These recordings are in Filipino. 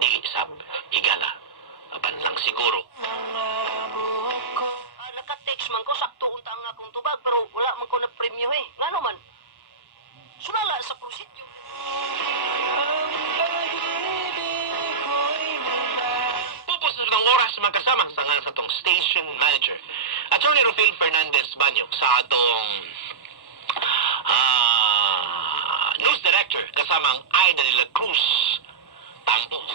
dili sab higala. Apan lang siguro. Naka-text man ko, sakto unta ang akong tubag, pero wala man ko na premyo eh. Nga naman, sulala sa prosedyo. Pupos na ng oras magkasama sa nga sa tong station manager. Attorney Rufil Fernandez Banyok sa atong news director kasamang Aida de la Cruz Tangos.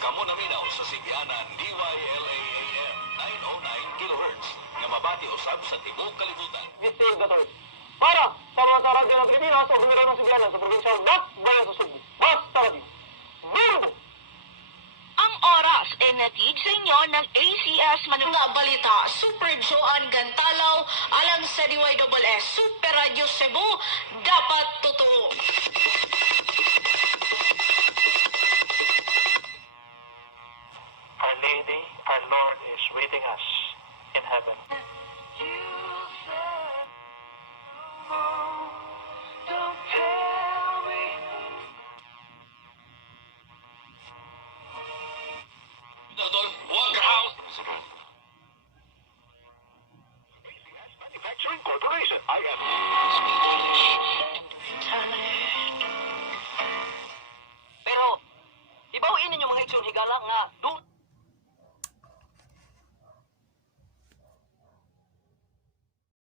Kamo naminaw sa sigyanan DYLAAM 909 kHz nga mabati usab sa tibuok kalibutan. Detail Gator. Para sa mga taradyo ng Pilipinas o gumira ng Sibianan sa probinsyang Bas, Bayan sa Subo. Bas, Taradi. Bimbo! Ang oras ay natid sa inyo ng ACS Manila Balita, Super Joan Gantalaw, alang sa DYSS Super Radio Cebu, dapat totoo. Our Lady, our Lord is waiting us in heaven. Walker House.